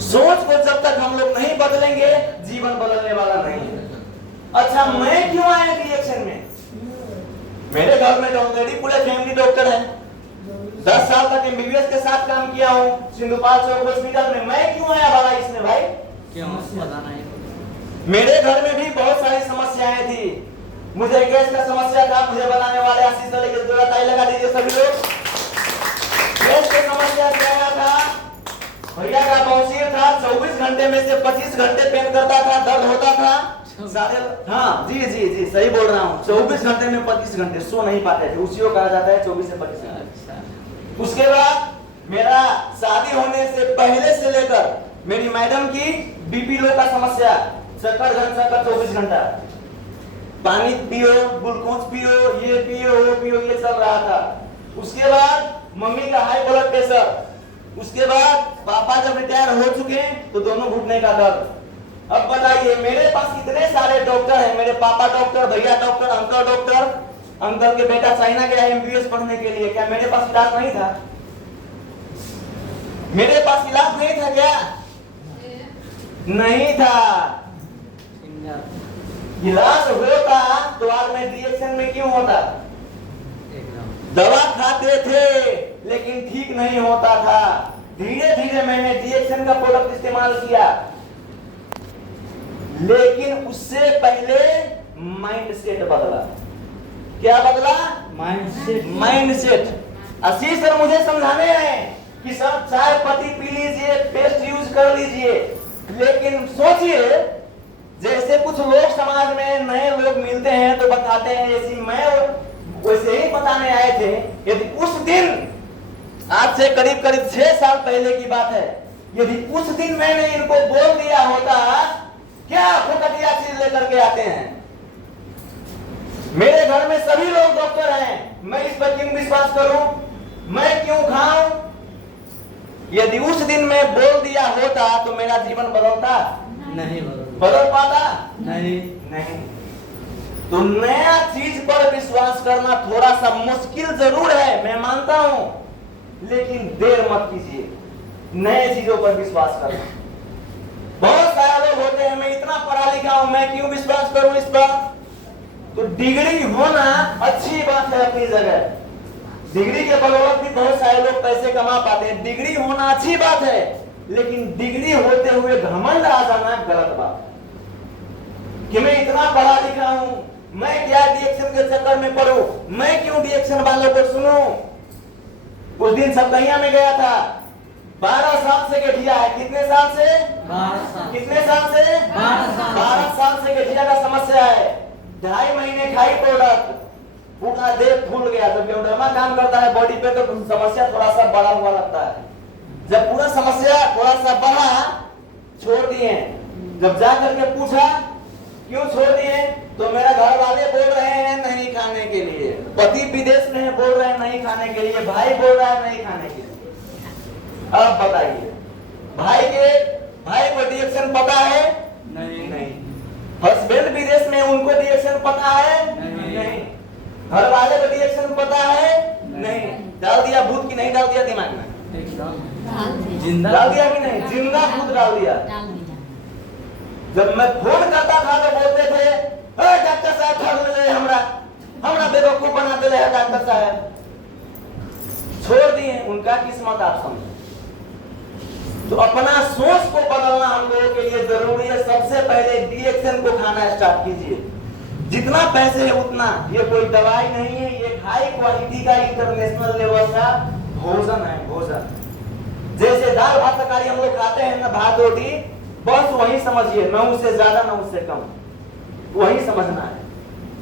सोच को जब तक हम लोग नहीं बदलेंगे जीवन बदलने वाला नहीं है। अच्छा, मैं क्यों आया रिएक्शन में? मेरे घर में ऑलरेडी पूरे फैमिली डॉक्टर है, 10 साल तक एमबीबीएस के साथ काम किया हूँ सिंधुपाल चौक हॉस्पिटल में। मैं क्यों आया भला इसमें भाई? क्यों पता नहीं। मेरे घर में भी बहुत सारी समस्याएं थी। मुझे गैस का समस्या था, मुझे बनाने वाले आशीष लेके जोड़ा ताली लगा दीजिए सभी लोग। गैस की समस्या क्या था? भैया का बवासीर था, 24 घंटे में से 25 घंटे पेन करता था, दर्द होता था सारे। हाँ जी जी जी सही बोल रहा हूँ, 24 घंटे में 25 घंटे सो नहीं पाते थे, उसी को कहा जाता है 24 से 25 घंटे। उसके बाद मेरा शादी होने से पहले से लेकर मेरी मैडम की बीपी लो का समस्या, चक्कर घन चक्कर 24 घंटा, पानी पियो, ग्लूकोज पियो, ये पियो वो पियो, ये चल रहा था। उसके बाद मम्मी का हाई ब्लड प्रेशर, उसके बाद पापा जब रिटायर हो चुके तो दोनों घुटने का दर्द। अब बताइए, मेरे पास इतने सारे डॉक्टर हैं, मेरे पापा डॉक्टर, भैया डॉक्टर, अंकल डॉक्टर, अंकल के बेटा चाइना गया एमबीबीएस पढ़ने के लिए, क्या मेरे पास इलाज नहीं था? मेरे पास इलाज नहीं था क्या? नहीं था। इलाज होता तो आज मैं रिएक्शन में क्यों होता? दवा खाते थे लेकिन ठीक नहीं होता था। धीरे धीरे मैंने रिएक्शन का प्रोडक्ट इस्तेमाल किया, लेकिन उससे पहले माइंड सेट बदला। क्या बदला? Mind set. आशीष सर मुझे समझाने आए कि सर चाय पत्ती पी लीजिए, पेस्ट यूज कर लीजिए, लेकिन सोचिए जैसे कुछ लोग समाज में नए लोग मिलते हैं तो बताते हैं, जैसे मैं वैसे ही बताने आए थे। यदि उस दिन, आज से करीब करीब 6 साल पहले की बात है, यदि उस दिन मैंने इनको बोल दिया होता, क्या फुकटिया चीज लेकर के आते हैं। मेरे घर में सभी लोग डॉक्टर हैं, मैं इस पर क्यों विश्वास करूं, मैं क्यों खाऊं? यदि उस दिन मैं बोल दिया होता तो मेरा जीवन बदलता? नहीं बदल पाता? नहीं। तो नया चीज पर विश्वास करना थोड़ा सा मुश्किल जरूर है, मैं मानता हूं, लेकिन देर मत कीजिए नए चीजों पर विश्वास करना। बहुत सारे लोग होते हैं, मैं इतना पढ़ा लिखा हूं, मैं क्यों विश्वास करूं इस पर? तो डिग्री होना अच्छी बात है अपनी जगह, डिग्री के बदौलत भी बहुत सारे लोग पैसे कमा पाते हैं, डिग्री होना अच्छी बात है, लेकिन डिग्री होते हुए घमंड आ जाना गलत बात कि मैं इतना पढ़ा लिखा हूं, मैं क्या रिएक्शन के चक्कर में पढ़ूं, मैं क्यों रिएक्शन वालों को सुनूं। उस दिन सप्तैया में गया था, 12 साल से गठिया है। कितने साल से? 12 साल। कितने साल से? 12 साल से गठिया का समस्या है। 2.5 महीने खाई प्रोडक्ट, पूरा देह फूल गया। जब एंडोडर्मा काम करता है बॉडी पे तो समस्या थोड़ा सा बड़ा हुआ लगता है। जब पूरा समस्या थोड़ा सा बढ़ा, छोड़ दिए। जब जा करके पूछा क्यों छोड़ दिए, तो मेरा घर वाले बोल रहे हैं नहीं खाने के लिए, पति विदेश में है बोल रहे हैं नहीं खाने के लिए, भाई बोल रहा है नहीं खाने के लिए। अब बताइए, भाई को रिएक्शन पता है? नहीं। हस्बैंड विदेश में, उनको रिएक्शन पता है? नहीं। घर वाले को रिएक्शन पता है? नहीं। डाल दिया भूत की नहीं डाल दिया दिमाग में? जिंदा डाल दिया कि नहीं? जिंदा भूत डाल दिया। जब मैं फोन करता था तो बोलते थे डॉक्टर साहब ठग ले हमरा बेवकूफ बना दे रहे हैं डॉक्टर साहब। छोड़ दिए, उनका किस्मत आप समझो। तो अपना सोच को बदलना हम लोगों के लिए जरूरी है। सबसे पहले रिएक्शन को खाना स्टार्ट कीजिए, जितना पैसे है उतना। ये कोई दवाई नहीं है, ये हाई क्वालिटी का इंटरनेशनल लेवल का भोजन है। भोजन जैसे दाल भात तरकारी हम लोग खाते हैं ना, भात रोटी, बस वही समझिए, न उससे ज्यादा न उससे कम, वही समझना है।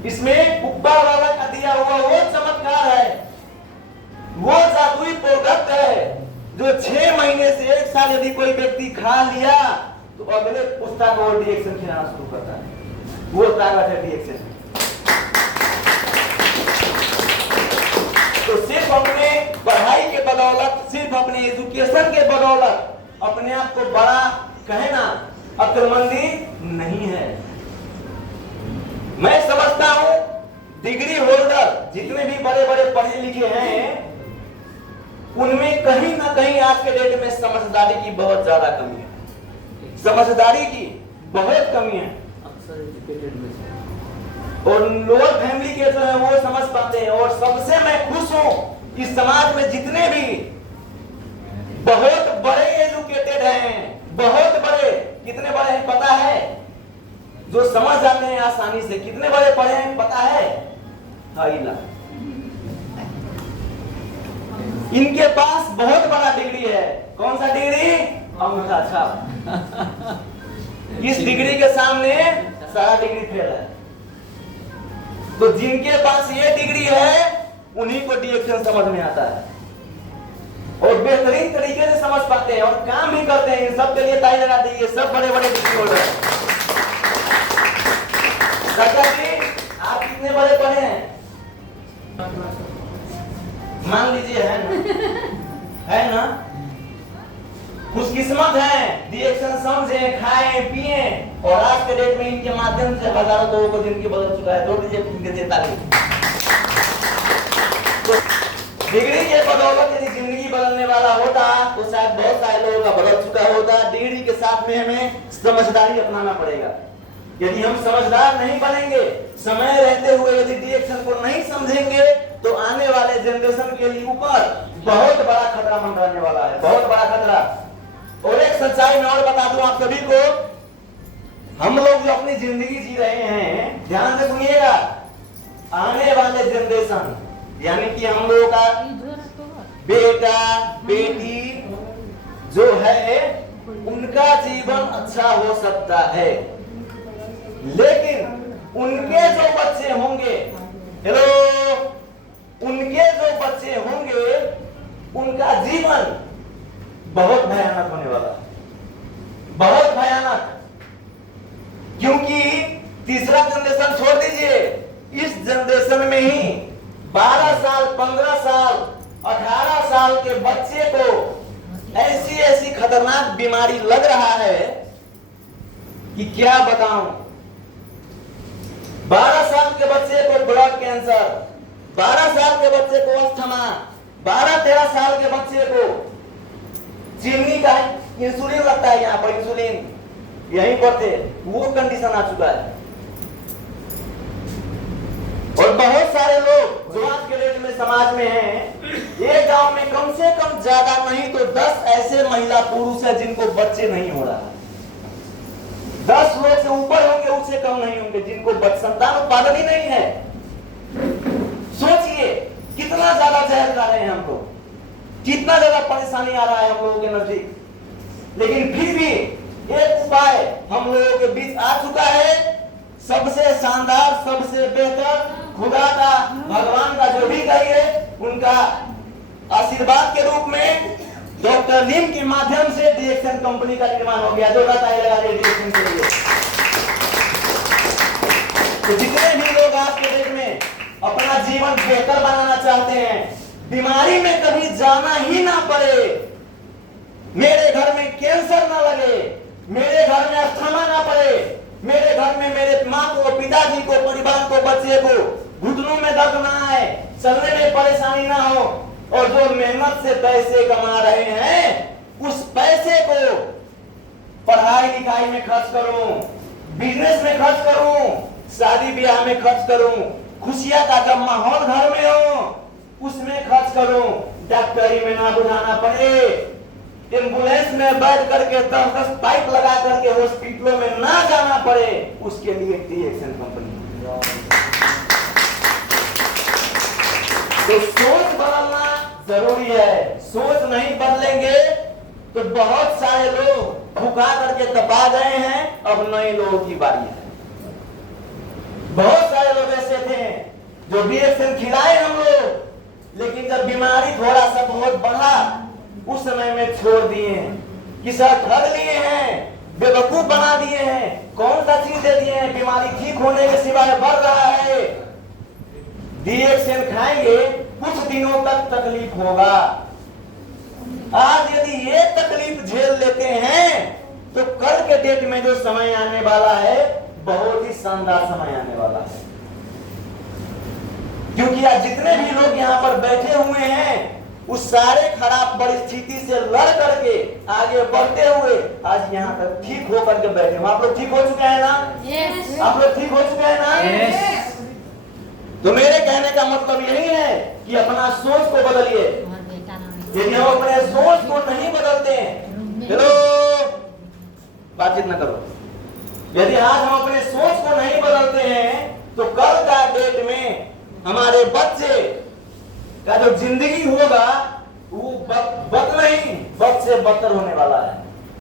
इसमें ऊपर वाला का दिया हुआ वो चमत्कार है, वो जादुई प्रोडक्ट है जो 6 महीने से 1 साल यदि कोई व्यक्ति खा लिया तो अगले पुस्ता को रिएक्शन खिलाना शुरू करता है। वो ताकत है रिएक्शन। तो सिर्फ अपने पढ़ाई के बदौलत, सिर्फ अपने एजुकेशन के बदौलत अपने आप को बड़ा कहना अक्लमंदी नहीं है। मैं समझता हूं डिग्री होल्डर जितने भी बड़े बड़े पढ़े लिखे हैं, उनमें कहीं ना कहीं आज के डेट में समझदारी की बहुत ज्यादा कमी है। समझदारी की बहुत कमी है। अक्सर एजुकेटेड में से। और लोअर फैमिली के जो है वो समझ पाते हैं। और सबसे मैं खुश हूं इस समाज में जितने भी बहुत बड़े एजुकेटेड हैं, बहुत बड़े, कितने बड़े हैं पता है, जो समझ जाते हैं आसानी से। कितने बड़े पढ़े हैं पता है? 2.5 लाख। इनके पास बहुत बड़ा डिग्री है। कौन सा डिग्री? अंगूठा छाप। इस डिग्री के सामने सारा डिग्री फेल है। तो जिनके पास ये डिग्री है उन्हीं को डीएक्शन समझ में आता है और बेहतरीन तरीके से समझ पाते हैं और काम भी करते हैं। इन सब के लिए ताली लगा दीजिए। सब बड़े बड़े डिग्री होल्डर हैं। चाचा जी आप कितने बड़े पढ़े हैं? मान लीजिए है ना, है ना? खुशकिस्मत है, डीएक्शन समझे, खाएं पिए और आज के डेट में इनके माध्यम से हजारों लोगों को जिंदगी बदल चुका है। दो दीजिए इनके लिए ताली। तो डिग्री के बदौलत यदि जिंदगी बदलने वाला होता तो शायद बहुत सारे लोगों का बदल चुका होता। डिग्री के साथ में हमें समझदारी अपनाना पड़ेगा। यदि हम समझदार नहीं बनेंगे, समय रहते हुए यदि डीएक्शन को नहीं समझेंगे तो आने वाले जनरेशन के लिए ऊपर बहुत बड़ा खतरा मंडराने वाला है, बहुत बड़ा खतरा। और एक सच्चाई मैं और बता दूं आप सभी को, हम लोग जो अपनी जिंदगी जी रहे हैं, ध्यान से सुनिएगा, आने वाले जनरेशन यानी कि हम लोगों का बेटा बेटी जो है उनका जीवन अच्छा हो सकता है, लेकिन उनके जो बच्चे होंगे, हेलो, उनके जो बच्चे होंगे उनका जीवन बहुत भयानक होने वाला है, बहुत भयानक। क्योंकि तीसरा जनरेशन छोड़ दीजिए, इस जनरेशन में ही 12 साल 15 साल 18 साल के बच्चे को ऐसी ऐसी खतरनाक बीमारी लग रहा है कि क्या बताऊं। 12 साल के बच्चे को ब्लड कैंसर, 12 साल के बच्चे को अस्थमा, 12-13 साल के बच्चे को चीनी का इंसुलिन लगता है, यहाँ पर इंसुलिन यहीं पर थे, वो कंडीशन आ चुका है। और बहुत सारे लोग जो आज के डेट में समाज में हैं, एक गांव में कम से कम ज्यादा नहीं तो 10 ऐसे महिला पुरुष है जिनको बच्चे नहीं हो रहा। 10 लोग से ऊपर होंगे, उससे कम नहीं होंगे जिनको संतान उत्पादन ही नहीं है। सोचिए कितना ज्यादा जहर खा रहे हैं हम लोग, कितना ज्यादा परेशानी आ रहा है हम लोगों के नजदीक। लेकिन फिर भी एक उपाय हम लोगों के बीच आ चुका है, सबसे शानदार, सबसे बेहतर, खुदा का, भगवान का जो भी कहिए, उनका आशीर्वाद के रूप में डॉक्टर नीम के माध्यम से डीएक्शन कंपनी का निर्माण हो गया। जो ताली लगा दे डीएक्शन के लिए। तो जितने भी लोग आज के डेट में अपना जीवन बेहतर बनाना चाहते हैं, बीमारी में कभी जाना ही ना पड़े, मेरे घर में कैंसर ना लगे, मेरे घर में अस्थमा ना पड़े, मेरे घर में मेरे माँ को, पिताजी को, परिवार को, बच्चे को घुटनों में दर्द ना आए, चलने में परेशानी ना हो, और जो मेहनत से पैसे कमा रहे हैं उस पैसे को पढ़ाई लिखाई में खर्च करूं, बिजनेस में खर्च करूं, शादी ब्याह में खर्च करूं, खुशियां का जब माहौल घर में हो उसमें खर्च करूं, डॉक्टरी में ना बुझाना पड़े, एम्बुलेंस में बैठ करके 10-10 पाइप लगा करके हॉस्पिटलों में ना जाना पड़े, उसके लिए डीएक्शन कंपनी। तो सोच बदलना जरूरी है। सोच नहीं बदलेंगे तो बहुत सारे लोग भुका करके तपा गए हैं, अब नए लोगों की बारी है। बहुत सारे लोग ऐसे थे जो डीएक्शन खिलाए हम लोग, लेकिन जब बीमारी थोड़ा सा बहुत बढ़ा उस समय में छोड़ दिए हैं, किसा ठग लिए हैं, बेवकूफ बना दिए हैं, कौन सा चीज दे दिए हैं, बीमारी ठीक होने के सिवाय बढ़ रहा है। डीएक्शन खाएंगे कुछ दिनों तक तकलीफ होगा। आज यदि ये तकलीफ झेल लेते हैं तो कल के डेट में जो समय आने वाला है बहुत ही शानदार समय आने वाला है। क्योंकि आज जितने भी लोग यहाँ पर बैठे हुए हैं उस सारे खराब परिस्थिति से लड़ करके आगे बढ़ते हुए आज यहाँ तक ठीक होकर के बैठे हो। आप लोग ठीक हो चुके हैं ना? Yes. आप लोग ठीक हो चुके हैं ना? Yes. तो मेरे कहने का मतलब यही है कि अपना सोच को बदलिए। यदि हम अपने सोच को नहीं बदलते हैं, चलो बातचीत न करो, यदि आज हम अपने सोच को नहीं बदलते हैं तो कल का डेट में हमारे बच्चे का जो जिंदगी होगा वो बद नहीं बद से बदतर होने वाला है।